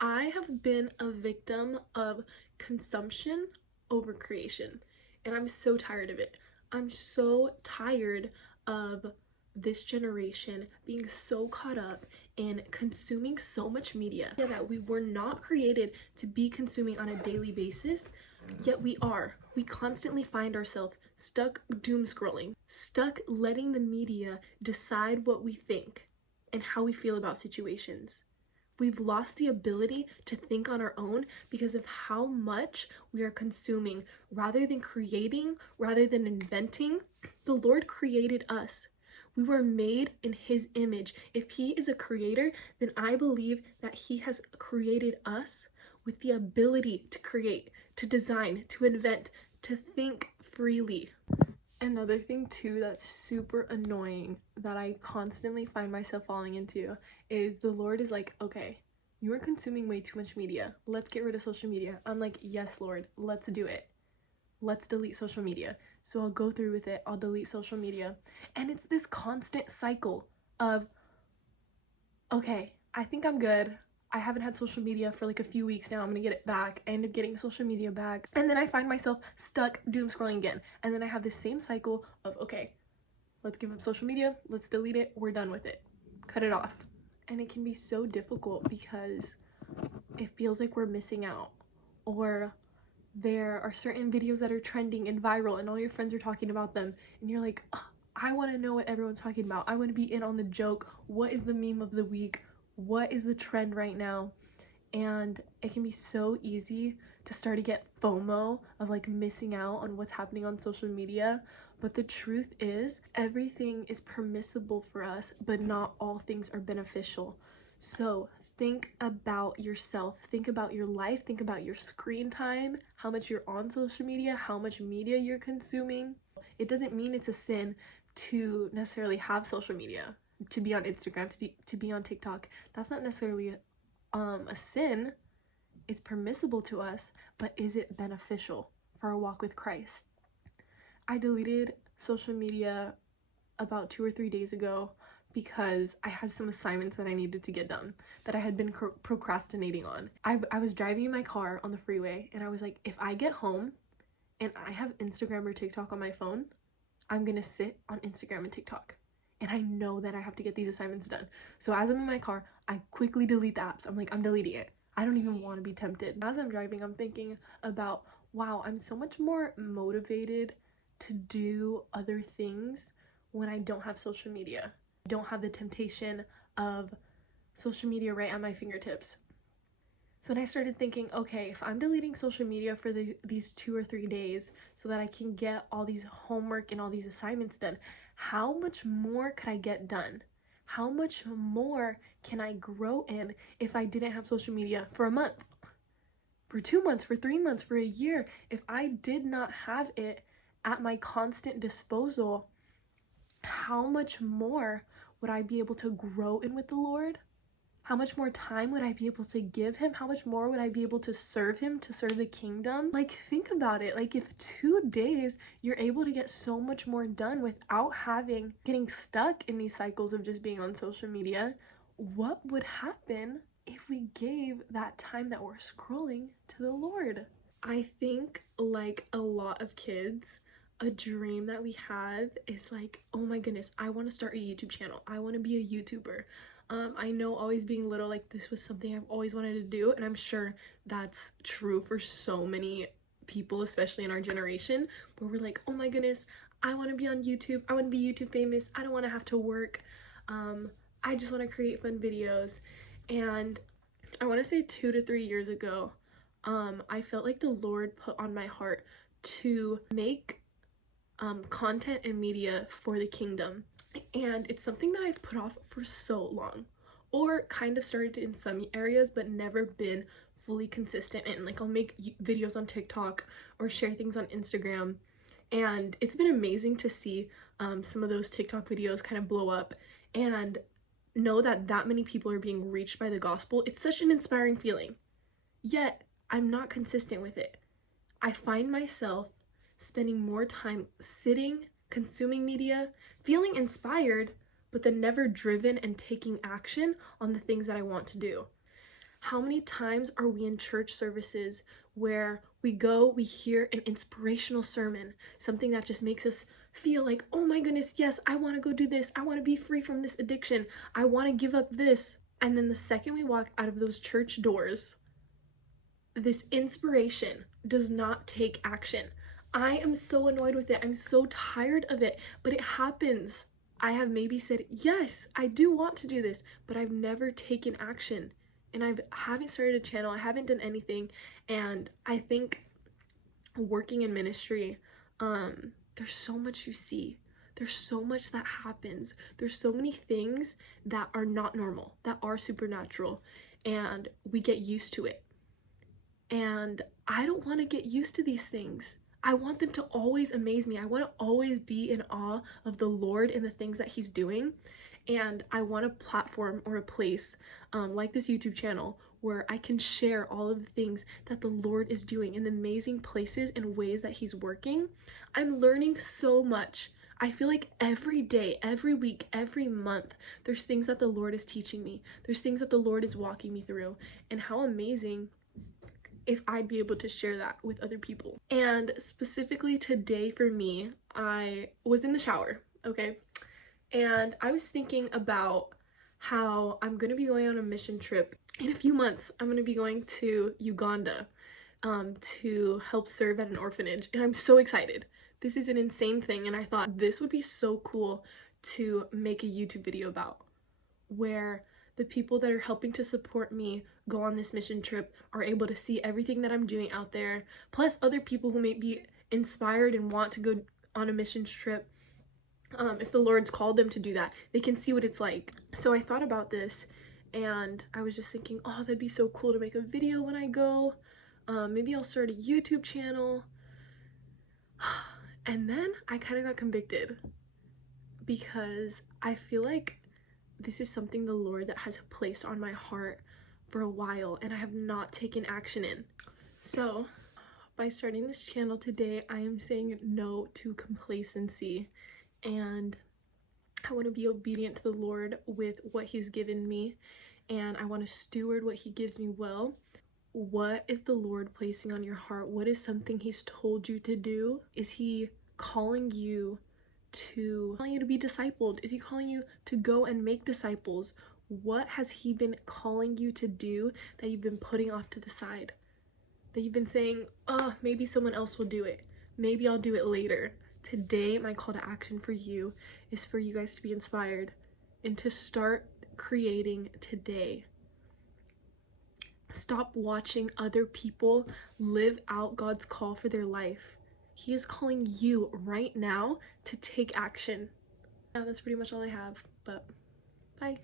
I have been a victim of consumption over creation, and I'm so tired of it. I'm so tired of this generation being so caught up in consuming so much media that we were not created to be consuming on a daily basis, yet we are. We constantly find ourselves stuck doom scrolling, stuck letting the media decide what we think and how we feel about situations. We've lost the ability to think on our own because of how much we are consuming rather than creating, rather than inventing. The Lord created us. We were made in His image. If He is a creator, then I believe that He has created us with the ability to create, to design, to invent, to think freely. Another thing too that's super annoying that I constantly find myself falling into is the Lord is like, okay, you are consuming way too much media. Let's get rid of social media. I'm like, yes, Lord, let's do it. Let's delete social media. So I'll go through with it. I'll delete social media. And it's this constant cycle of, okay, I think I'm good. I haven't had social media for like a few weeks now. I'm gonna get it back. I end up getting social media back. And then I find myself stuck doom scrolling again. And then I have this same cycle of, okay, let's give up social media. Let's delete it. We're done with it. Cut it off. And it can be so difficult because it feels like we're missing out. Or there are certain videos that are trending and viral and all your friends are talking about them. And you're like, oh, I want to know what everyone's talking about. I want to be in on the joke. What is the meme of the week? What is the trend right now? And it can be so easy to start to get FOMO of like missing out on what's happening on social media. But the truth is, everything is permissible for us, but not all things are beneficial. So think about yourself, think about your life, think about your screen time, how much you're on social media, how much media you're consuming. It doesn't mean it's a sin to necessarily have social media, to be on Instagram, to be on TikTok. That's not necessarily a sin. It's permissible to us, but is it beneficial for our walk with Christ? I deleted social media about 2 or 3 days ago because I had some assignments that I needed to get done that I had been procrastinating on. I was driving in my car on the freeway and I was like, if I get home and I have Instagram or TikTok on my phone, I'm gonna sit on Instagram and TikTok. And I know that I have to get these assignments done. So as I'm in my car, I quickly delete the apps. I'm like, I'm deleting it. I don't even want to be tempted. As I'm driving, I'm thinking about, wow, I'm so much more motivated to do other things when I don't have social media. I don't have the temptation of social media right at my fingertips. So then I started thinking, okay, if I'm deleting social media for these 2 or 3 days so that I can get all these homework and all these assignments done, how much more could I get done? How much more can I grow in if I didn't have social media for a month, for 2 months, for 3 months, for a year? If I did not have it at my constant disposal, how much more would I be able to grow in with the Lord? How much more time would I be able to give Him? How much more would I be able to serve Him, to serve the kingdom? Like, think about it. Like, if 2 days you're able to get so much more done without getting stuck in these cycles of just being on social media, what would happen if we gave that time that we're scrolling to the Lord? I think, like a lot of kids, a dream that we have is like, oh my goodness, I want to start a YouTube channel. I want to be a YouTuber. I know always being little, like, this was something I've always wanted to do, and I'm sure that's true for so many people, especially in our generation, where we're like, oh my goodness, I want to be on YouTube. I want to be YouTube famous. I don't want to have to work. I just want to create fun videos. And I want to say 2 to 3 years ago, I felt like the Lord put on my heart to make content and media for the kingdom. And it's something that I've put off for so long, or kind of started in some areas but never been fully consistent in. Like, I'll make videos on TikTok or share things on Instagram, and it's been amazing to see some of those TikTok videos kind of blow up and know that many people are being reached by the gospel. It's such an inspiring feeling, yet I'm not consistent with it. I find myself spending more time sitting, consuming media, feeling inspired, but then never driven and taking action on the things that I want to do. How many times are we in church services where we go, we hear an inspirational sermon, something that just makes us feel like, oh my goodness, yes, I want to go do this. I want to be free from this addiction. I want to give up this. And then the second we walk out of those church doors, this inspiration does not take action. I am so annoyed with it. I'm so tired of it, but it happens. I have maybe said, yes, I do want to do this, but I've never taken action. And I haven't started a channel, I haven't done anything. And I think working in ministry, there's so much you see. There's so much that happens. There's so many things that are not normal, that are supernatural, and we get used to it. And I don't want to get used to these things. I want them to always amaze me. I want to always be in awe of the Lord and the things that he's doing. And I want a platform or a place like this YouTube channel where I can share all of the things that the Lord is doing in the amazing places and ways that he's working. I'm learning so much. I feel like every day, every week, every month, there's things that the Lord is teaching me. There's things that the Lord is walking me through. And how amazing if I'd be able to share that with other people. And specifically today for me, I was in the shower, okay? And I was thinking about how I'm gonna be going on a mission trip in a few months. I'm gonna be going to Uganda to help serve at an orphanage, and I'm so excited. This is an insane thing, and I thought this would be so cool to make a YouTube video about, where the people that are helping to support me go on this mission trip are able to see everything that I'm doing out there, plus other people who may be inspired and want to go on a mission trip. If the Lord's called them to do that, they can see what it's like. So I thought about this, and I was just thinking, oh, that'd be so cool to make a video when I go. Maybe I'll start a YouTube channel. And then I kind of got convicted, because I feel like this is something the Lord that has placed on my heart for a while, and I have not taken action in. So by starting this channel today, I am saying no to complacency, and I want to be obedient to the Lord with what he's given me, and I want to steward what he gives me well. What is the Lord placing on your heart? What is something he's told you to do? Is he calling you to be discipled? Is he calling you to go and make disciples? What has he been calling you to do that you've been putting off to the side? That you've been saying, oh, maybe someone else will do it. Maybe I'll do it later. Today, my call to action for you is for you guys to be inspired and to start creating today. Stop watching other people live out God's call for their life. He is calling you right now to take action. Now that's pretty much all I have, but bye.